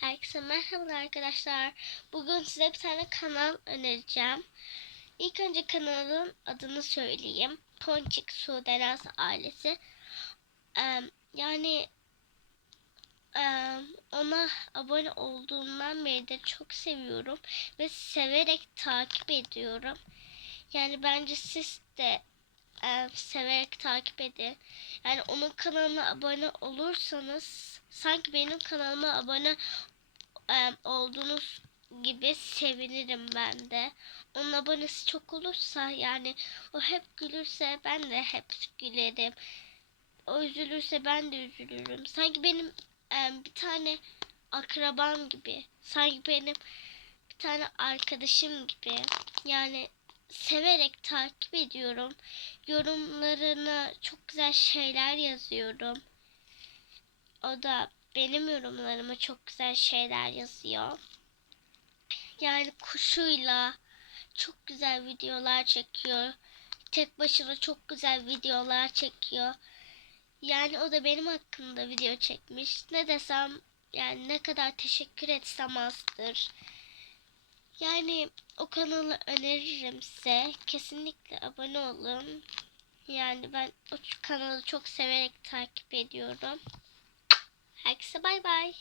Herkese merhaba arkadaşlar. Bugün size bir tane kanal önereceğim. İlk önce kanalın adını söyleyeyim. Ponçik Sudenaz ailesi. Eee, yani eee, ona abone olduğumdan beri de çok seviyorum ve severek takip ediyorum. Yani bence siz de eee, severek takip edin. Yani onun kanalına abone olursanız sanki benim kanalıma abone em, olduğunuz gibi sevinirim ben de. Onun abonesi çok olursa yani o hep gülürse ben de hep gülerim. O üzülürse ben de üzülürüm. Sanki benim em, bir tane akrabam gibi. Sanki benim bir tane arkadaşım gibi. Yani severek takip ediyorum. Yorumlarına çok güzel şeyler yazıyorum. O da benim yorumlarıma çok güzel şeyler yazıyor. Yani kuşuyla çok güzel videolar çekiyor. Tek başına çok güzel videolar çekiyor. Yani o da benim hakkımda video çekmiş. Ne desem yani ne kadar teşekkür etsem azdır. Yani o kanalı öneririm size. Kesinlikle abone olun. Yani ben o kanalı çok severek takip ediyorum. Herkese bay bay.